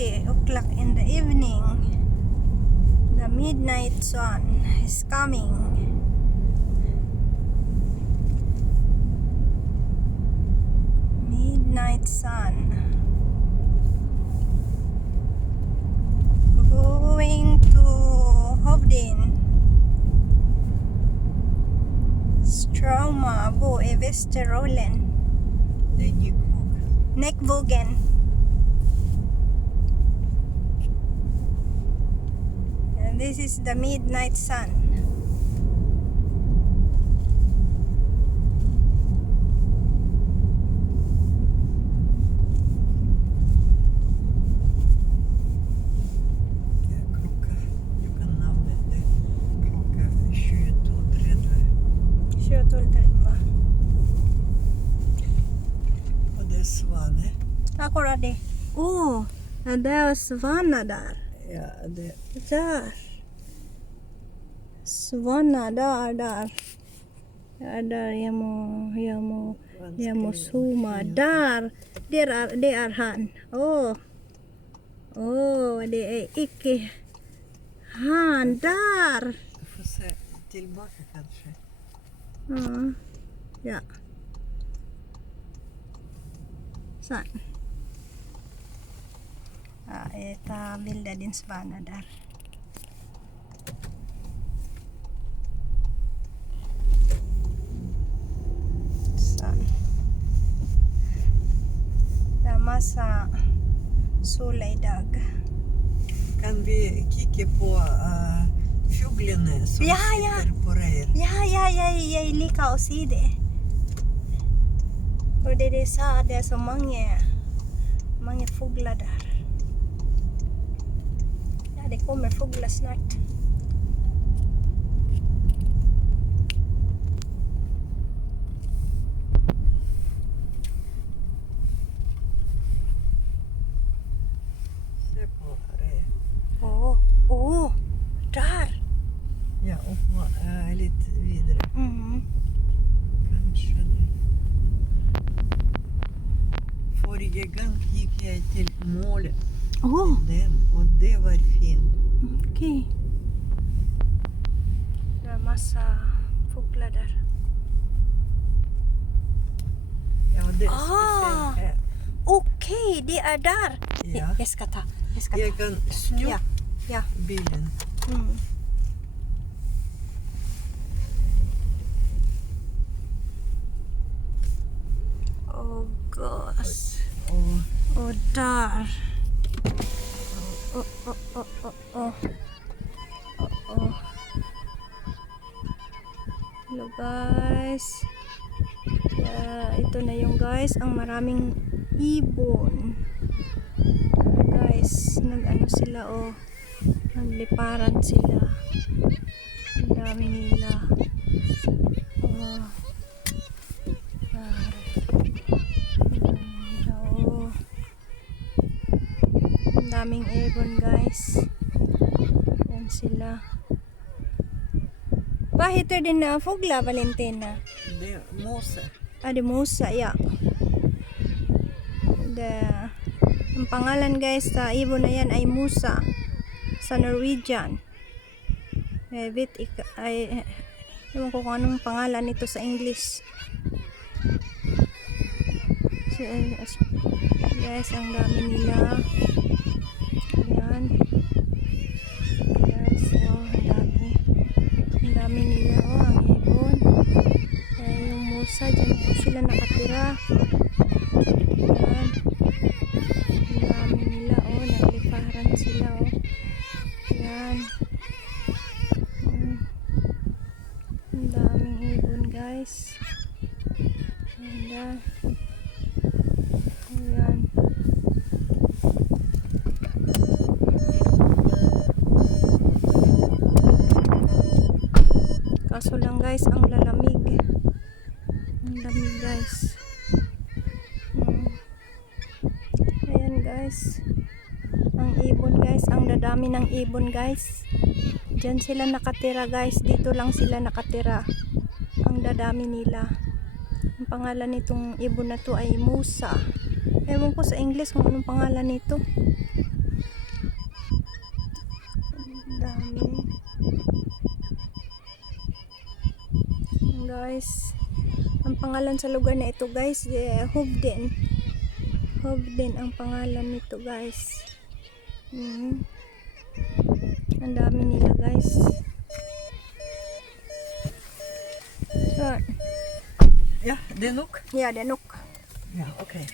8:30 o'clock in the evening. The midnight sun is coming. Midnight sun. Going to Hovden. Stroma bo i Vesterålen. Nekvågen. And this is the midnight sun. Svaner. Akkurat det. Det er svaner der. Ja, det. Der. Svaner der. Ja, der jeg må zoome. Der. Det er han. Det er ikke han der. Du får se tilbake kanskje. Ja. Sånn. Ja, jeg tar bildet din svane der. Sånn. Det er masse sol i dag. Kan vi kikke på fuglene som sitter på reir? Ja, jeg liker å si det. Og det de sa, det er så mange fugler der. Ja, det kommer fugler snart. Se på reir. Der! Ja, opp litt videre. Kanskje det. Forrige gang gikk jeg til målet den, og det var fint. Ok. Det er masse fugler der. Ja, det er spesielt her. Ok, de er der. Ja. Jeg skal ta. Jeg kan snu Ja. bilen. Gosh. Og der. Hello guys. Ito na yung guys, ang maraming ibon. Guys, nag-ano sila nagliparan sila. Ang dami nila. Daming ibon guys. Yan sila. Bakit din na fugla Valentina? Det är måse. Det musa, ja. Ang pangalan guys sa ibon na yan ay musa sa Norwegian. Ewan ko kung anong pangalan nito sa English. So, guys, ang dami nila. Ayan. Guys, ang dami nila, ang ibon. Ayan yung musa, dyan po sila nakatira. Ayan. Ang dami nila, nagliparan sila, Ayan. Ang daming ibon, guys. Ayan. Ayan. Kaso lang guys, ang lalamig. Ang lamig guys. Ayan guys. Ang ibon guys, ang dadami ng ibon guys. Diyan sila nakatira guys, dito lang sila nakatira. Ang dadami nila. Ang pangalan nitong ibon na to ay musa. Ewan ko sa English kung anong pangalan nito. guys. Ang pangalan sa lugar na ito guys, Hovden. Hovden ang pangalan nito guys. Ang dami nila guys. So, Ja, det är nog. ja, det är nog. Ja, okej.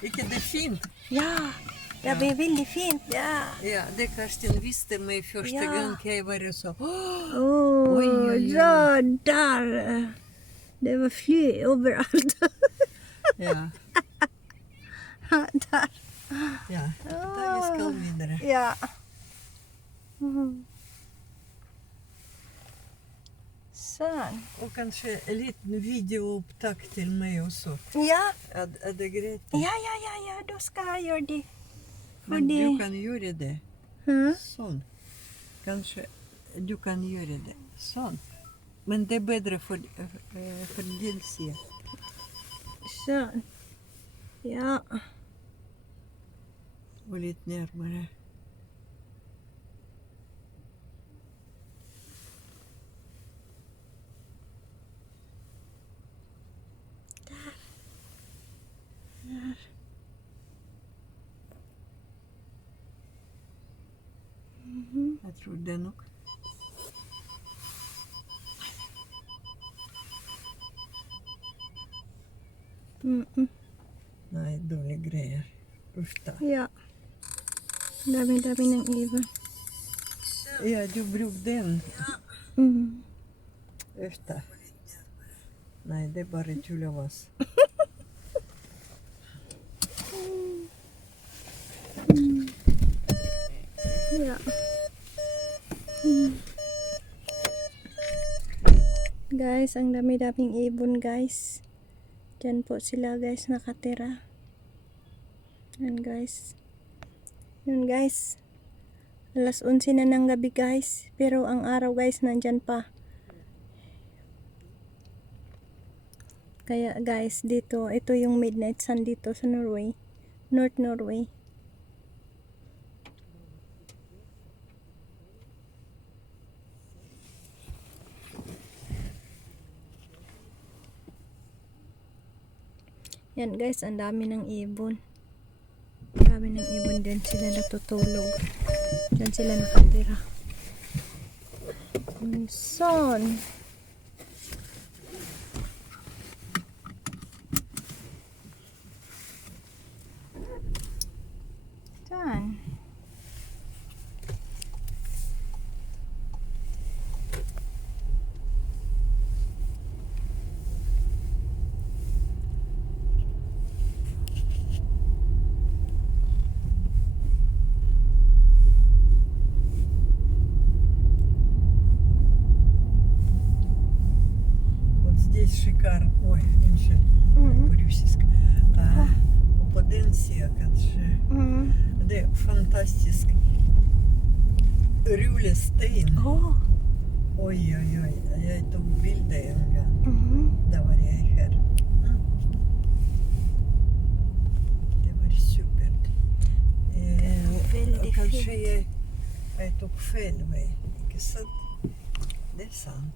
Vilket är fint. Ja, det blir väldigt fint. Ja. Ja, det Karsten visste mig första Ja. gången jag var så. Åh, Oj, oj, oj. ja, där. Det var fly överallt. Ja, Där. ja. Där vi ska vidare. Ja. Sån. Och kanske en liten videoupptakt till mig också. Ja, Är det grejt? ja, då ska jag göra det. Men det- du kan göra det. Huh? Sån. Kanske du kan göra det. Sån. Men det är bättre för din sida. Sån. Ja. Och lite närmare. Jag tror det nog. Nej, dåliga grejer. Usch då. Ja. Dami-dami ng ibon. Ja, du brukar den. Usch då. Nej, det är bara tullavas. Ja. Guys, ang dami-daming ibon guys. Diyan po sila guys nakatira. Yan guys. Yun guys. Alas 11 na ng gabi guys. Pero ang araw guys nandyan pa. Kaya guys dito, ito yung midnight sun dito sa Norway. North Norway. Yan guys, ang dami ng ibon. Ang dami ng ibon din sila natutulog. Diyan sila nakatira. Son. Diyan. Вот здесь шикарно. Ой, меньше по-русски. Och på den sidan kanske. Det är fantastiskt. Rulesten. Oh. Oj, oj, oj. Jag tog bilder en gång. Där var jag här. Det var supert. Väldigt Kanske fint. jag tog fel väg. Inte sant? Det är sant.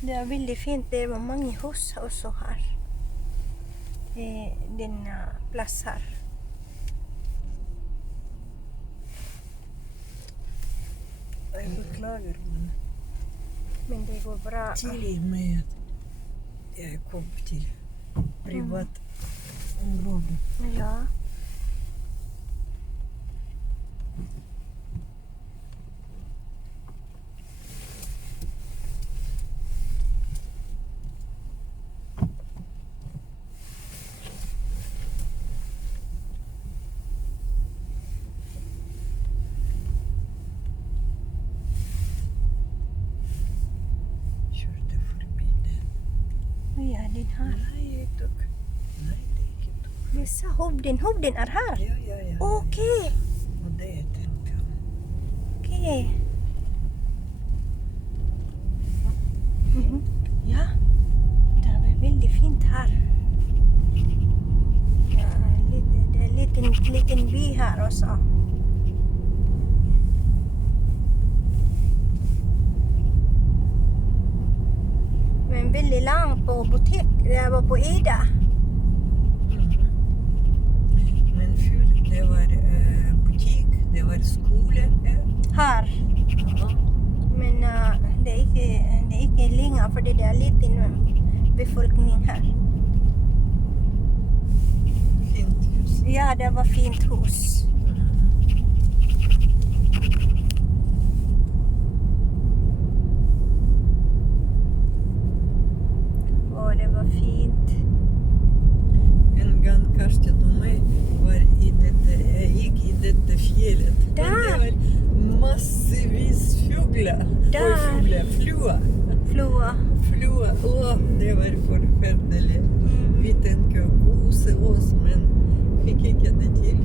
Det er veldig fint. Det var mange hus også her. Den plass her. Jag beklagar Men det går bra. till med att jag kom till privat område. Ja. Körde förbi den. Ja, den her. Nej, jag tog. Nej, det gick inte. Dessa Hovden er her. Ja, ja, ja. Ok. Och det tänkte jag. Ok. Ja. Det er veldig fint her. Ja, det er en liten by her også. veldig langt på butikk. Det var på Ida. Men før det var butikk, det var skole her. Her. Ja. Men det er ikke lenger, fordi det er liten befolkning her. Fint hus. Ja, det var fint hus. Å, det var fint. En gang Karsten og meg var jeg gikk i dette fjellet. Der. Men det var massevis fugler. Der. Fluer. Floa. Fluer. Å, det var forferdelig. Vi tenker å kose oss, men fikk ikke det til.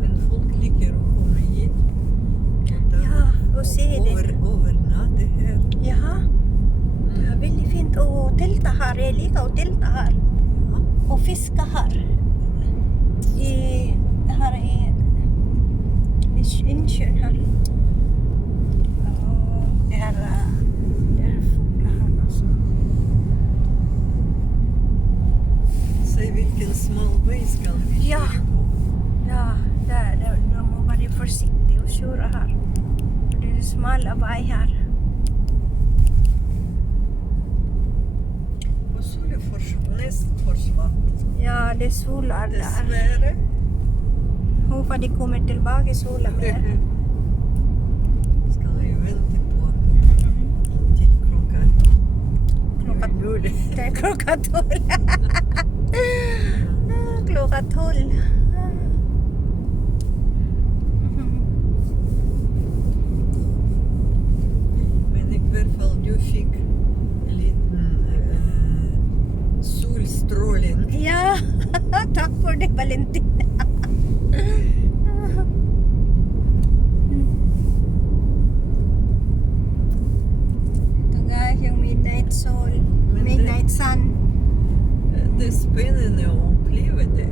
Men folk liker å komme hit. Ja, og se det. Overnatte her. Ja, det er veldig fint å telte her. Jeg liker å telte her. Og fiske her. Her i innsjøen her. Og det er fugler her, altså. Se hvilken smal vei skal vi Ja. kjøre på. Ja, da må være forsiktig å kjøre her. Det er smal vei her. Og solen nesten forsvant. Ja, det er sola der. Dessverre. Håper de kommer tilbake sola mer. Skal vi vente på til klokka null. Det er klokka 12. Klokka 12. Men i hvert fall du fikk en liten solstråling. Ja, takk for det, Valentina. Ito guys, yung midnight sun. Midnight sun. Det er spennende å oppleve det.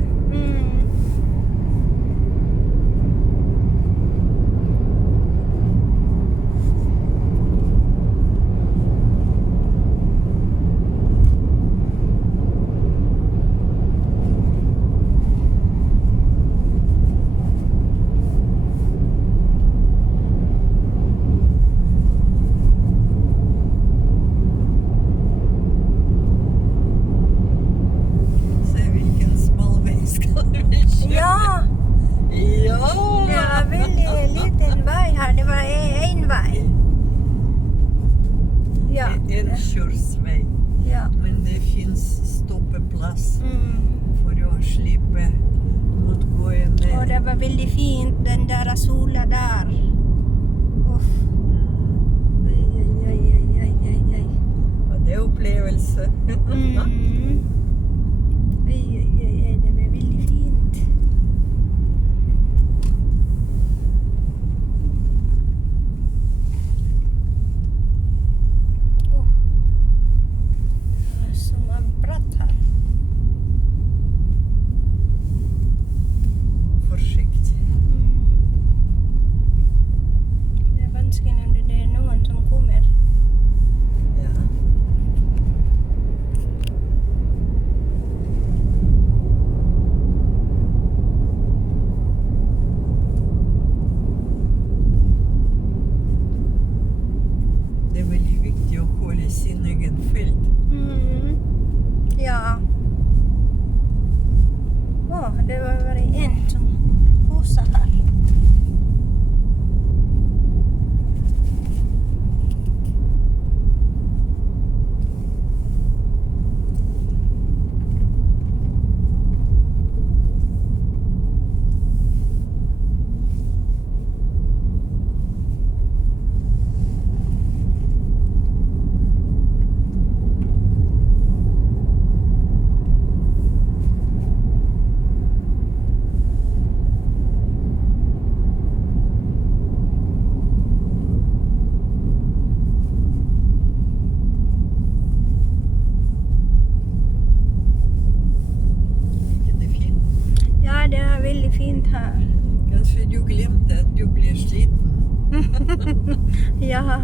Se hvilken smal vei skal vi kjøre. Ja, Ja! det var veldig liten vei her. Det var en vei. Ja. En kjørsvei. Ja. Men det finnes stoppeplass Mm. for å slippe motgående. Og det var veldig fint, den der sola der. Uff. Oi, oi, oi, oi, oi, oi. Og det er opplevelse. Mm. Oi, oi, oi, oi, det var veldig fint. Åh. Det var så bratt her. Forsiktig. Det er vanskelig når det er noen som kommer. Ja. Det er veldig viktig å holde sin egen felt. Ja. Å, det var bare en som kosa her. Ja.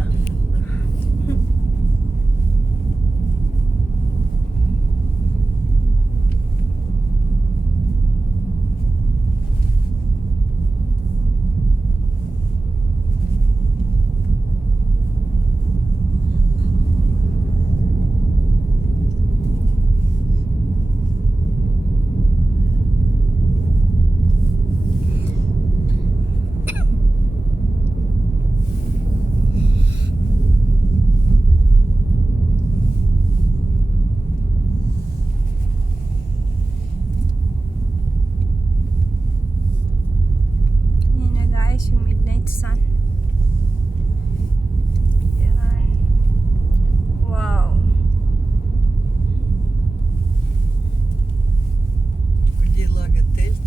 Yung midnight sun. Yan. Wow. De lager telt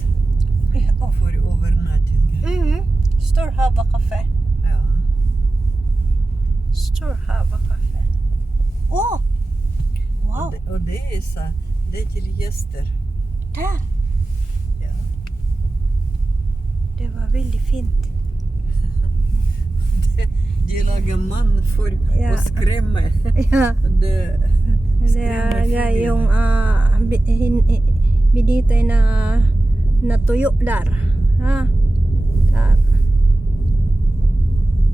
for overnatting. Storhava kaffe. Ja. Storhava kaffe. Wow. Og det er til gjester. Der. Ja. Det var veldig fint. De lager mann for Ja. å skremme. Ja. Det Det er yung binitay na tuyo der. Ha? Der.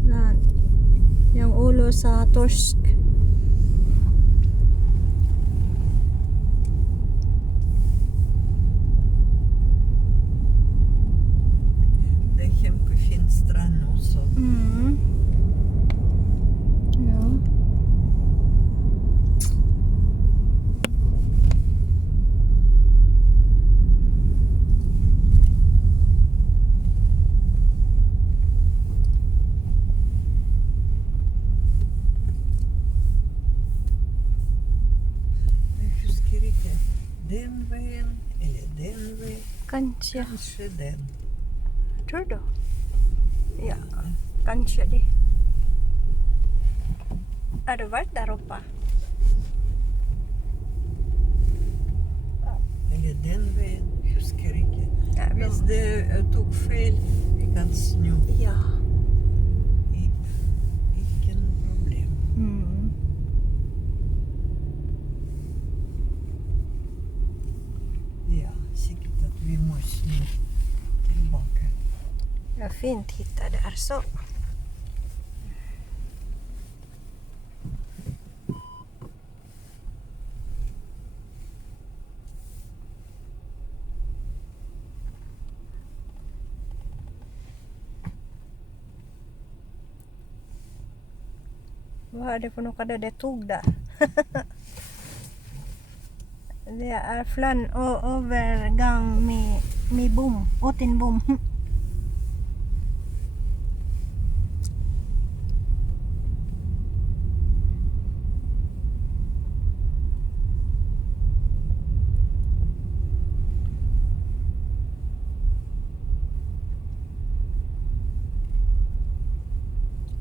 Der. Yung ulo sa torsk. Det er kjempefin strand også. Ja. Jeg husker ikke den veien eller den veien. Kanskje. Kanskje den. Tror du? Ja, kanskje det. Har du vært der oppe? Eller den veien. Husker ikke. Ja, Hvis det tok feil, vi kan snu. Ja. Ikke noe problem. Ja, sikkert at vi må snu tilbake. Det er fint hitta der, så. Hva er det for noe det tog der? Det er flann og overgang med bom, åten bom.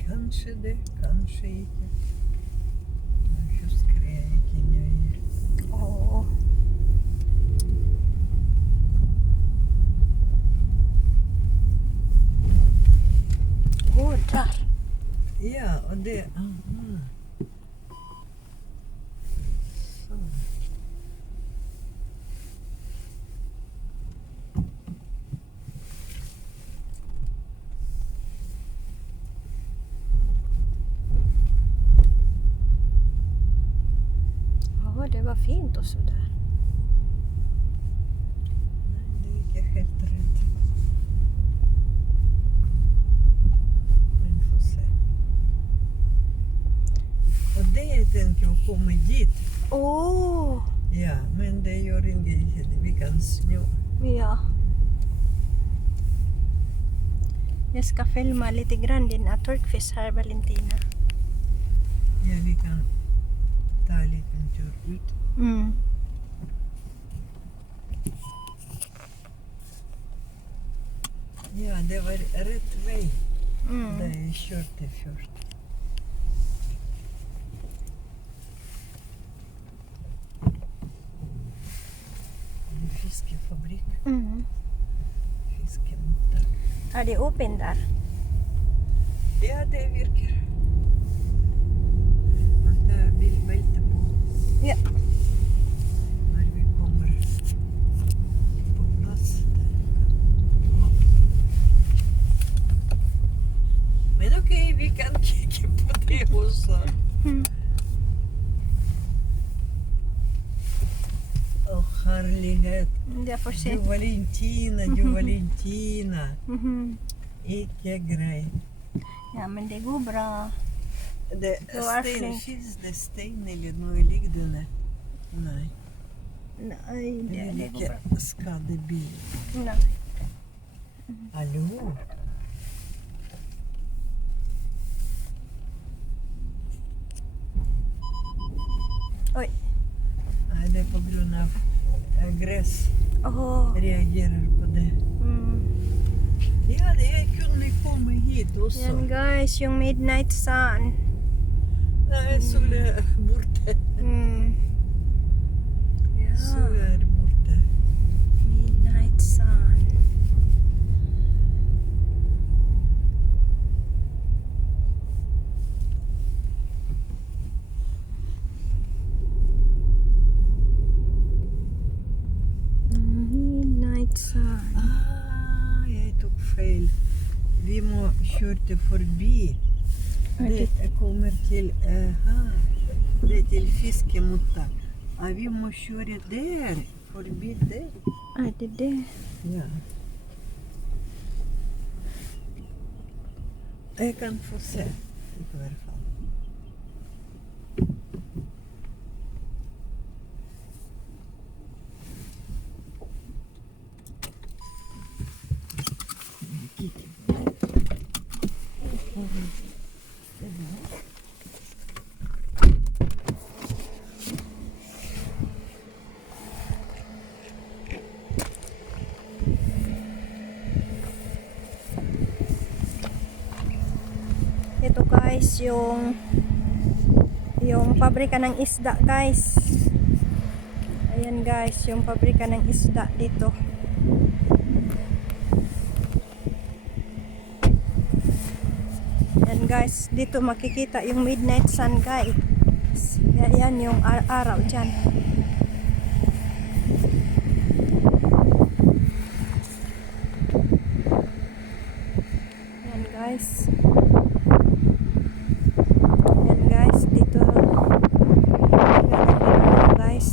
Kanskje det, kanskje ikke. Jeg husker jeg ikke nøye. Åh. Der. Ja, og det... Sånn. Det var fint også der. Nei, det er ikke helt rett. Men få se. Og det jeg tenker å komme dit. Ja, men det gjør ingenting. Vi kan snu. Ja. Jeg skal filme litt grann din turkfisk her, Valentina. Ja, vi kan ta en liten tur ut. Ja, det var rett vei da jeg kjørte først. Det er fiskefabrikk. Fiskemottak. Er det åpen der? Ja, det virker. bilbälte på. Ja. När vi kommer på plats. Men okej, vi kan kika på det också. Mm. Åh, härlighet. Det är för Du sent. Valentina. Mhm. Icke grej. Ja, men det går bra. Det Du är sten, flink. finns det sten eller något liknande? Nej. Nej, Det är det går bra. lika skadebil. Nej. Hallå? Oj. Nej, det är på grund av gräs. Åh. Reagerar på det. Mm. Ja, det kunde komma hit också. Yan guys, yung midnight sun. Nej, solen är borta. Mm. Ja, Solen är borta. midnight sun. Midnight sun. Ah, jag tog fel. Vi må körde förbi. Det kommer till, det är till fiskemutta. Vi må köra där, förbi där. Är det det? Ja. Jag kan få se i alla fall. Ito guys, yung pabrika ng isda guys. Ayan guys, yung pabrika ng isda dito. Ayan guys, dito makikita yung midnight sun guys. Ayan yung araw dyan. Ayan guys. Ayan guys, dito. Ayan guys.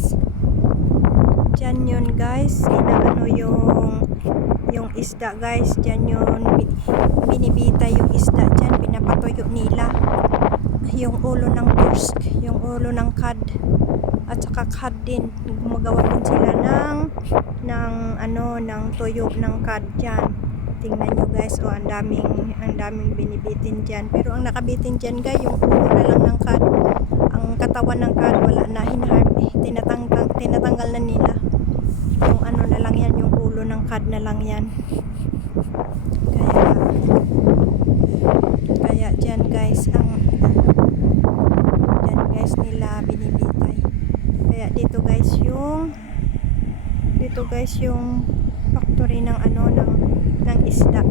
Dyan yun guys, inaano yung isda guys. Dyan yun binibita yung isda dyan, pinapatuyo nila yung ulo ng tursk, yung ulo ng cod at saka cod din. Gumagawa din sila ng tuyo ng cod dyan. Tingnan nyo guys, ang daming binibitin dyan, pero ang nakabitin dyan guys, yung ulo na lang ng cod. Ang katawan ng cod wala na, tinatanggal na nila. Yung ano na lang yan, yung ulo ng cod na lang yan. Kaya dyan guys nila binibitay. Kaya dito guys yung factory ng isda.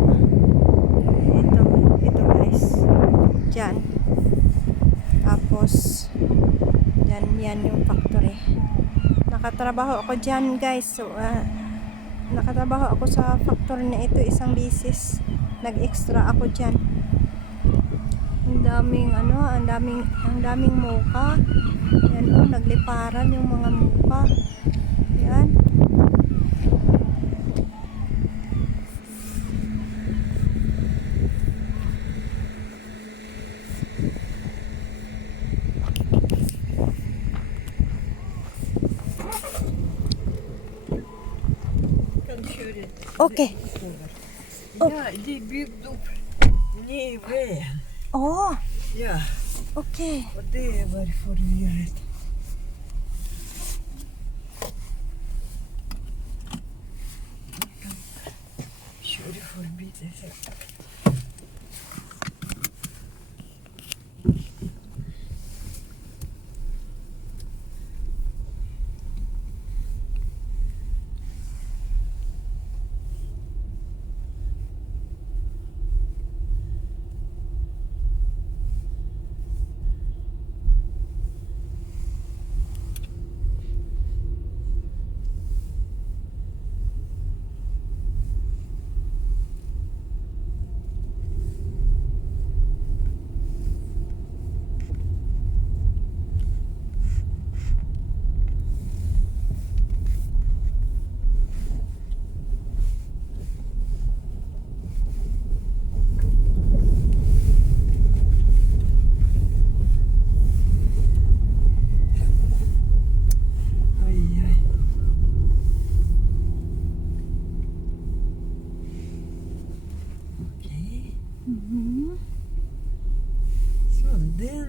Ito guys. Dyan. Tapos yan yung factory. Nakatrabaho ako dyan guys. So nakatrabaho ako sa factory na ito isang bisis. Nag-extra ako dyan. Ang daming muka. Yan nagliparan yung mga muka. Yan. Okej. Ja, de byggde upp ny väg. Åh, Ja, okej. och det är varför vi gör det. Kör förbi det här.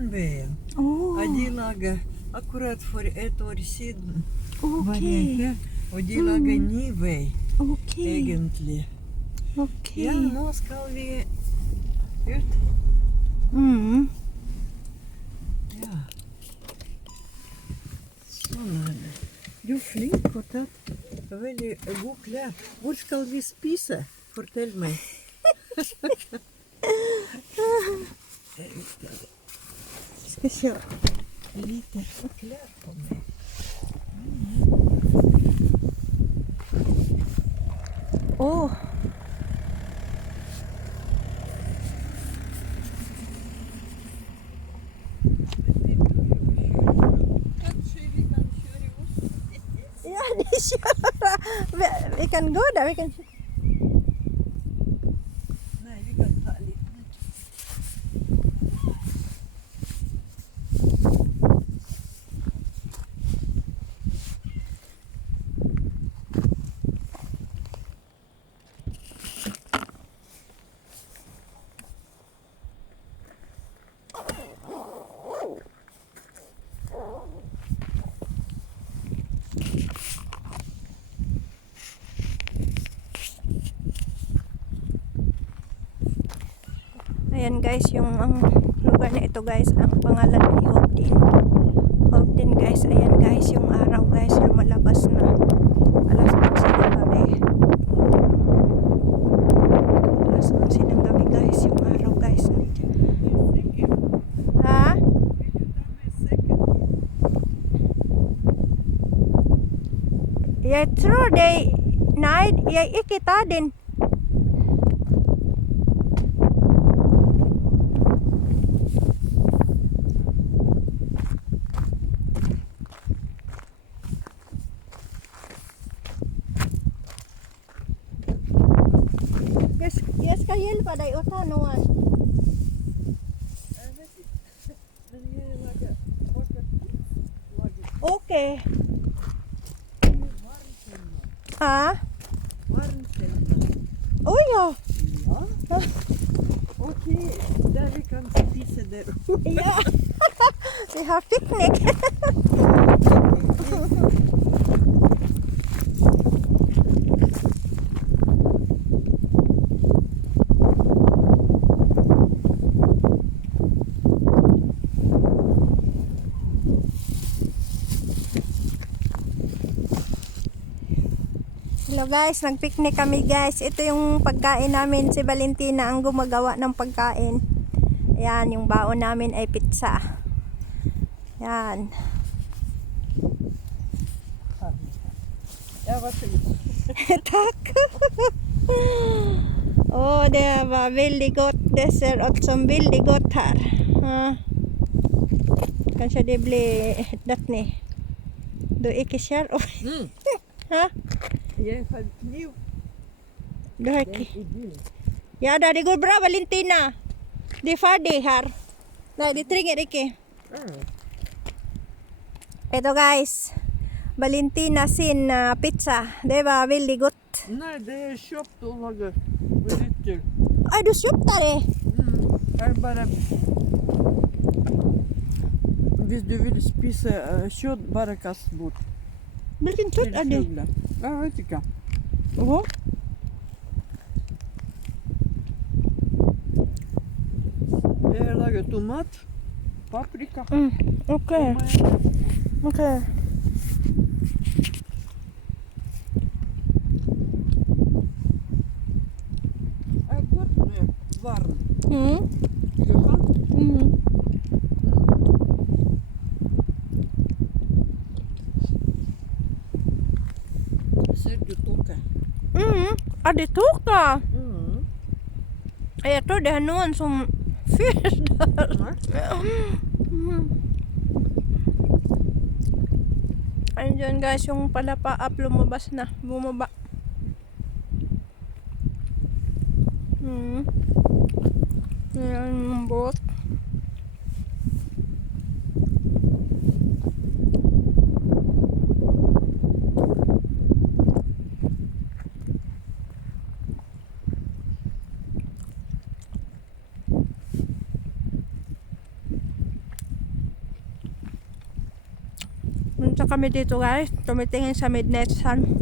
Norway. Oh, Og de lager akkurat for et år siden. Var jeg okay. her, og de lager ny vei, Okay. egentlig. Okay. Ja, nå skal vi ut. Mm. Ja. Sånn er det. Du er flink og tatt veldig god klær. Hvor skal vi spise? Fortell meg. Ska se. Lite klær på meg. Oh. Kanskje vi kan kjøre oss? Ja, det kör. Vi kan gå där. Vi kan. Nei, vi kan ta litt. Ayan guys, yung ang lugar na ito guys, ang pangalan ay Hobdin. Hobdin guys, ayan guys, yung araw guys, lumalabas na. Alas 11 ng gabi. Alas 11 ng gabi guys, yung araw guys. Ha? Jeg tror det, nei, jeg ikke tar den. Jeg skal hjelpe deg å ta noen. Jeg vet ikke. Men jeg lager Ok. varmt til nå. Ha? Varmt til nå. Oh ja. Ja. Ok, der vi kan spise der oppe. Ja. Vi har piknik. Hello guys, nagpiknik kami guys. Ito yung pagkain namin. Si Valentina ang gumagawa ng pagkain. Ayan, yung baon namin ay pizza. Ayan. Ja, varsågod. Tack. Det var väldigt gott. Det ser ut som väldigt gott här. Kanske det blir datni. Du ikke kjær opp. Ha? Jeg har kniv. Du har Den ikke. i bilen. Ja da, det går bra Valentina. Det er ferdig her. Nei, det trenger ikke. Ito guys. Valentina sin pizza. Det var veldig godt. Nei, det er kjøpt og laget burrito. Ay, du kjøpte det? Jeg bare... Hvis du vil spise kjøtt, bare kast bort. Hvilken kjøtt er det? Jeg vet ikke. Åh. Jeg har laget tomat, paprika. Ok. Ok. Er godt med varm. Skal du ha? Ser du toke? Er det toka? Jeg tror det er noen som fyrer der. Ayun guys, yung palapa-up lumabas na. Bumaba. Ayan yung boat. kami dito guys. Tumitingin sa midnight sun.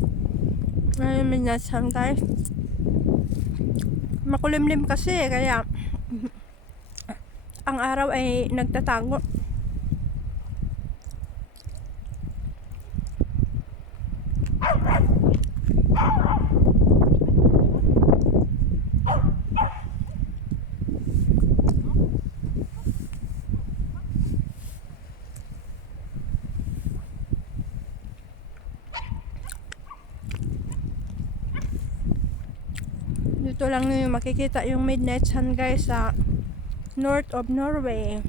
Ayun, midnight sun guys. Makulimlim kasi kaya ang araw ay nagtatago. Dito lang nyo makikita yung midnight sun guys sa north of Norway.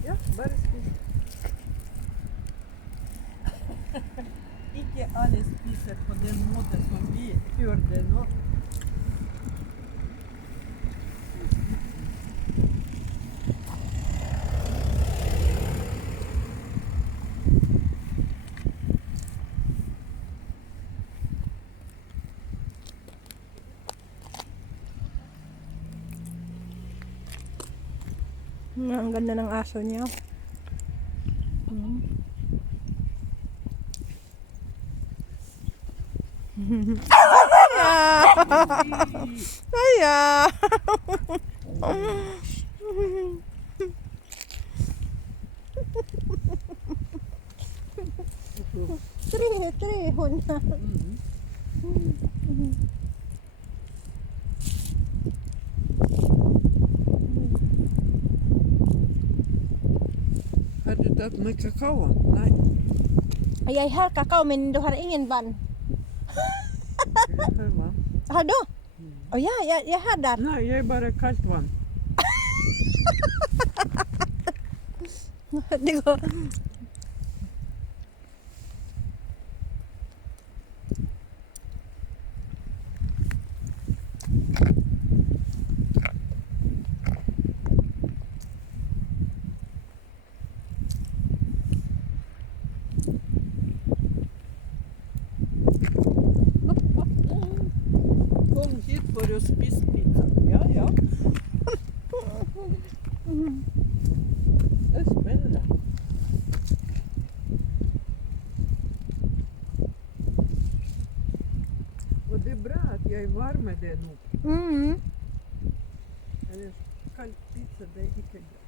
Ja, bare spis. Ikke alle spiser på den måten som vi gjør det nå. Ang ganda ng aso niya. Aya. Trehon na. Har du tatt med kakao? Nei. Ay har kakao men du har ingen vann. Her var. Har du? Oh ja, jag har där. Nei, jeg bare kaldt vann. Det går. Kom hit for å spise pizza. Ja, ja. Det er spennende. Og det er bra at jeg varmer det nå. Eller kald pizza, det er ikke bra.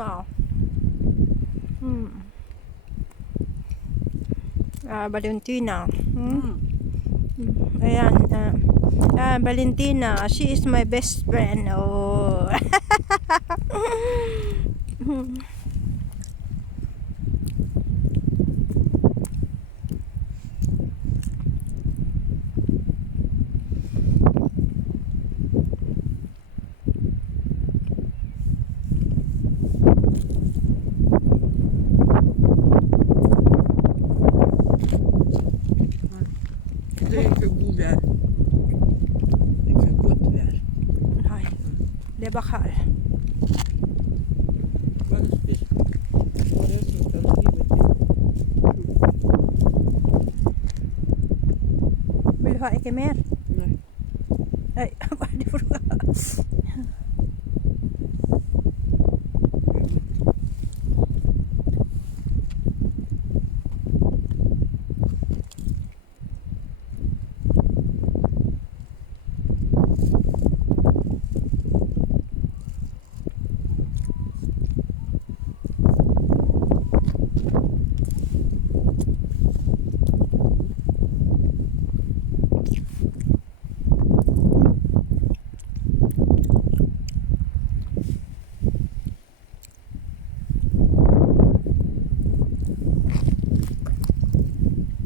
Wow. Valentina. Ayan. Valentina, she is my best friend. Oh. Det er ikke god vær. Det er ikke godt vær. Nei, det var kall. Bare spis. Bare så kan livet Vil du ha ikke mer? Nei. Nei, hva er det for noe?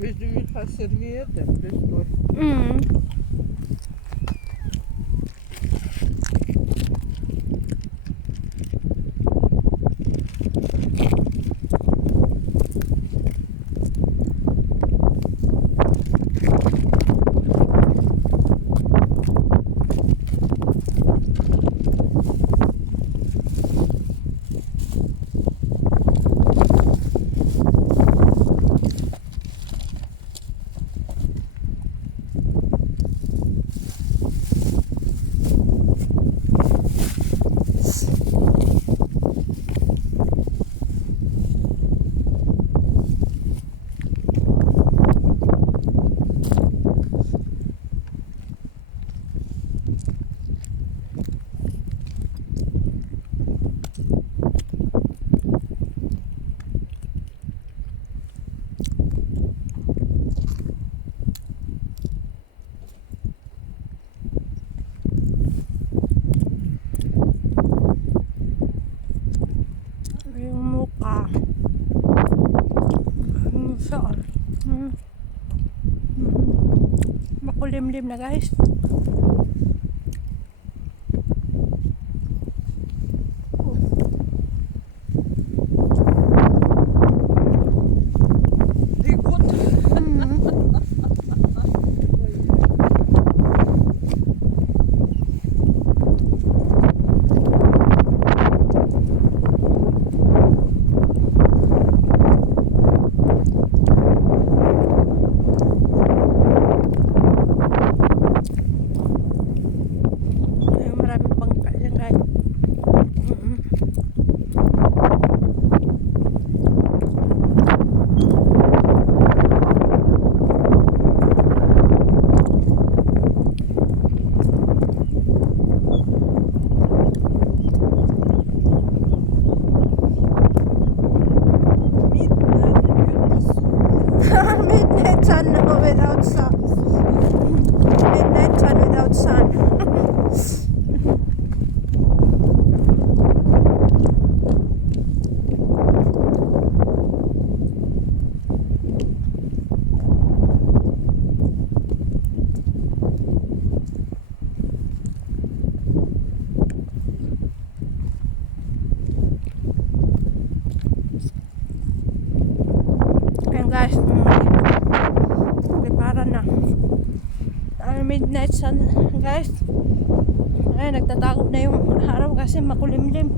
Hvis du vil ha servietter, det står. makulimlim na guys. Det är gott. Maraming bangka dyan guys. Midnight sun without sun. Midnight sun without sun. Ayan guys, prepara na. Midnight sun guys. Ay, nagtatakot na yung araw kasi makulimlim.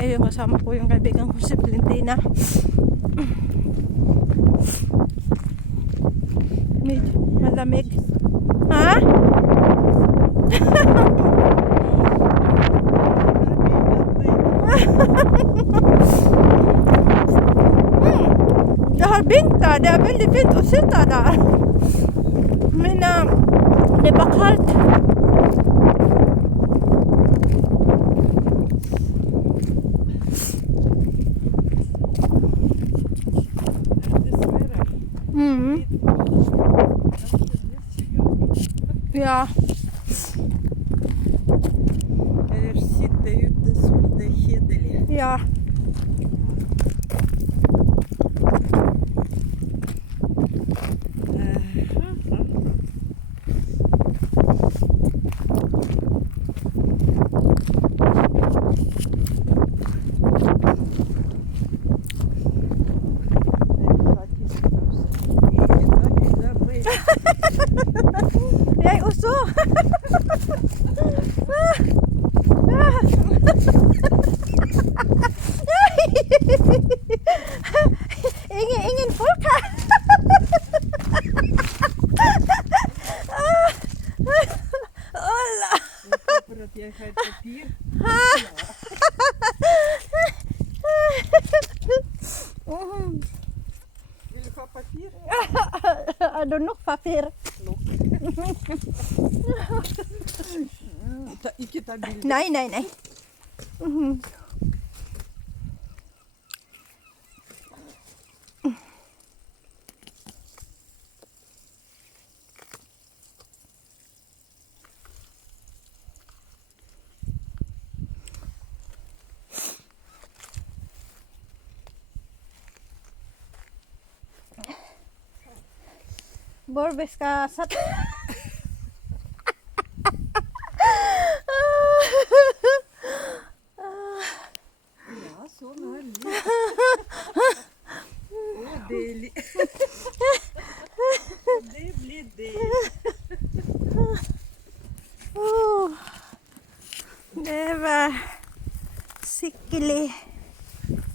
Ay, yung kasama ko yung kaibigan ko si Valentina. Malamig. Ha? Jag har vinter, det är väldigt fint att sitta där. Men det är bara kallt. Ja. Eller sitte ute så det är kedelig. Ja. Jeg også. Ingen folk her. Olla. För att jag har papir. Vill du ha papir? Ada nok papir. Ikke ta bilder. Nej. Borbis ka sat. Ja, sånn er det. deilig. Det blir deilig. Det var skikkelig.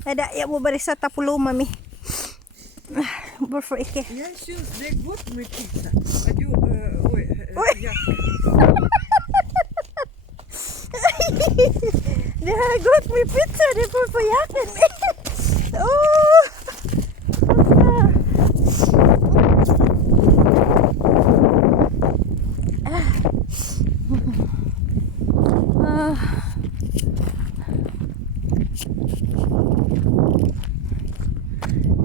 Jeg må bare sette på lomma mi. Hvorfor ikke? Jeg synes det er godt med pizza. Du, Oi! ja. Det er godt med pizza, det får på hjernen min. Åh!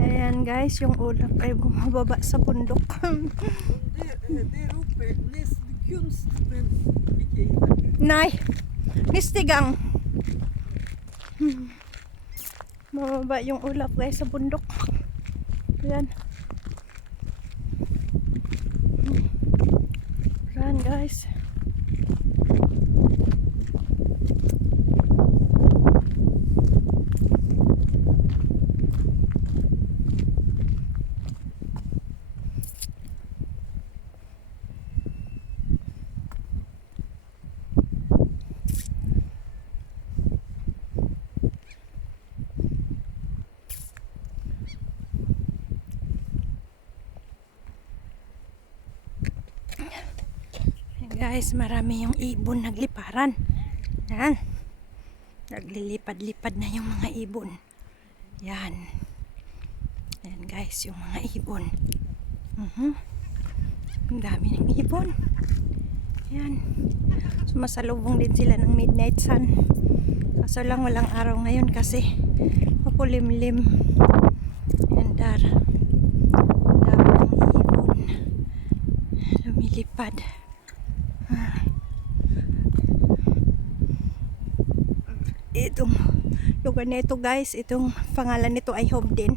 Ayan guys, yung ulap ay bumababa sa bundok. Der oppe nesten kunst, men ikke ille. Nei, mistigang. Bumababa yung ulap guys sa bundok. Ayan. Ayan guys. Guys, marami yung ibon nagliparan. Yan. Naglilipad-lipad na yung mga ibon. Yan. Yan guys, yung mga ibon. Ang dami ng ibon. Yan. Sumasalubong din sila ng midnight sun. Kaso lang walang araw ngayon kasi makulimlim. Yan dar. Ang dami ng ibon. Lumilipad. Itong lugar na ito guys, itong pangalan nito ay Home din.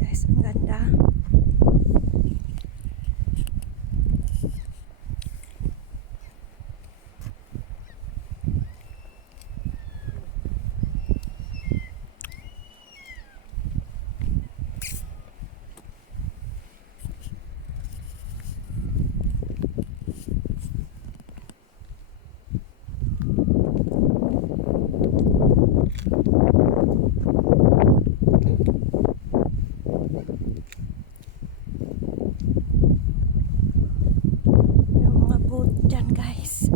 Guys, ang ganda. Dyan guys,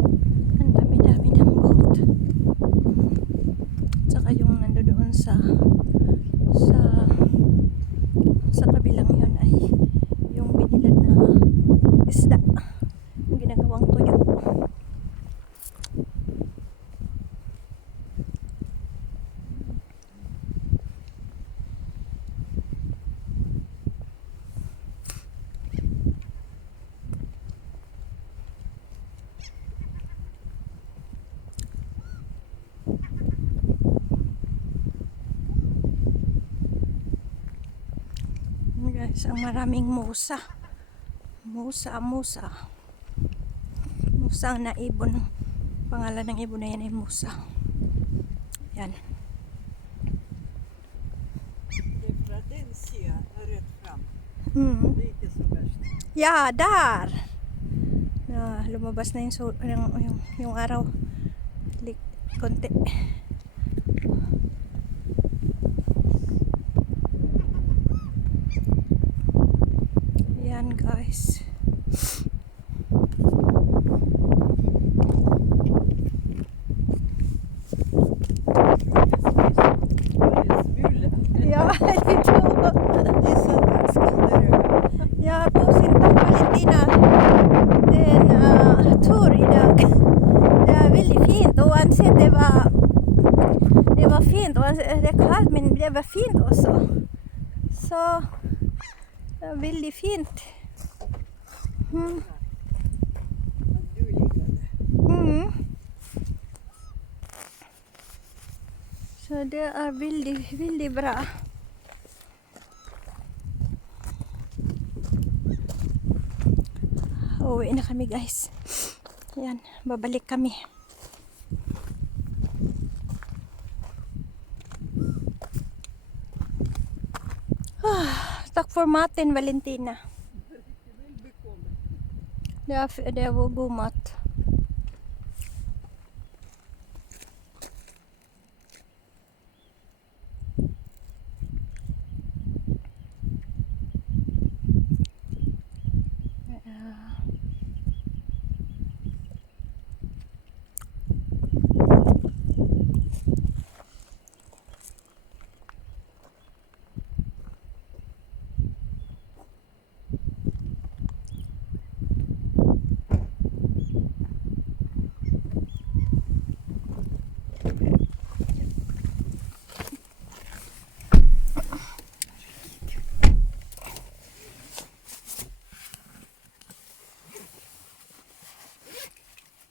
ang dami-dami ng boat. Tsaka yung nandoon sa kabilang yun ay yung binilad na isda, yung ginagawang tuyo. Guys, ang maraming musa ang naibon. Pangalan ng ibon na yan ay musa. Yan. Det är från den sidan, rätt fram. Det är inte så värst. Yeah, dar. Na lumabas na yung araw. Konti. Yan guys. Ja, ito. Ja, tusen takk Valentina. Den tur i dag. Det er veldig fint. Og ansett det var fint. Og det er kaldt, men det var fint også. Så det er veldig fint. Så det er veldig, veldig bra. Uuwi na kami guys. Yan, babalik kami. Tack för maten Valentina. Det var god mat.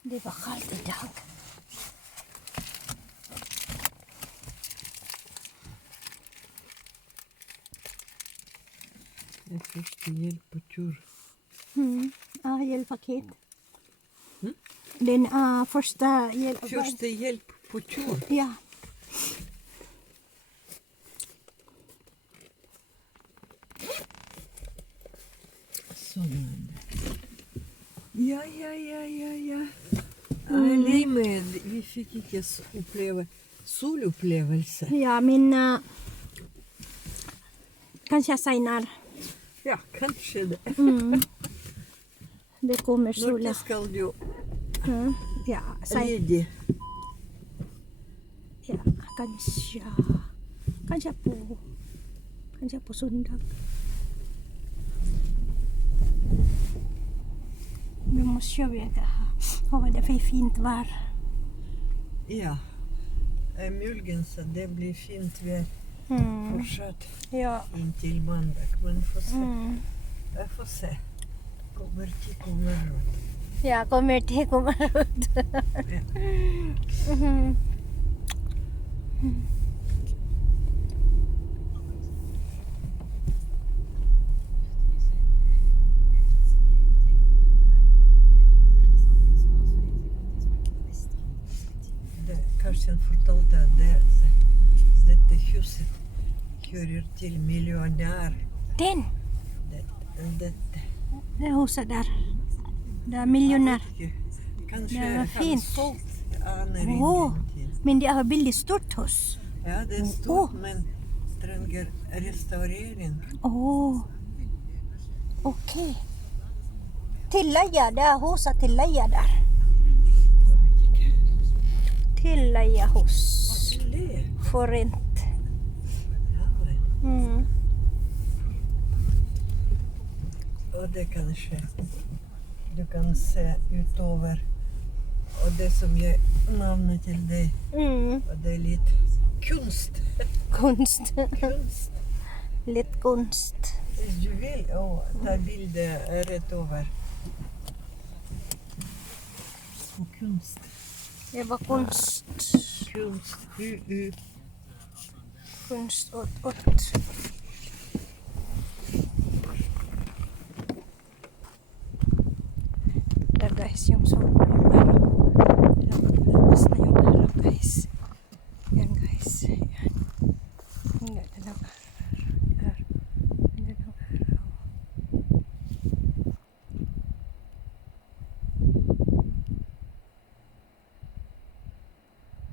Det var kallt idag. Jag första hjälp på tur. Hjälppaket. Den första hjälp. Första hjälp på tur. Ja. Sånn. Ja. Jeg er lei meg. Vi fikk ikke oppleve solopplevelse. Ja, men kanskje senere. Ja, kanskje det. Det kommer sola. Når skal du Ja, senere. ledig? Ja, kanskje på søndag. Vi må se hva det er for fint vær. Ja. Muligens at det blir fint vær fortsatt Ja. inntil mandag. Men får se. Jeg får se. Kommer til ut. Ja, kommer ut. Ja. Karsten fortalte at dette huset hører til millionær. Den! Dette. Det huset der. Det er millionær. Kanskje Det var han fint. solgt. Aner Åh, ingenting. men det er veldig stort hus. Ja, det er stort, men trenger restaurering. Ok. Til leie, det er huset til leie der. Til leie hus. For rent. Ja, og det kanskje du kan se utover. Og det som jeg navnet til deg, og det er litt kunst. Kunst. Kunst. Litt kunst. Hvis du vil, ta bildet rett over. Og kunst. Det var kunst. Kunst. Kunst åt. Där guys, yung sopa yung labas na yung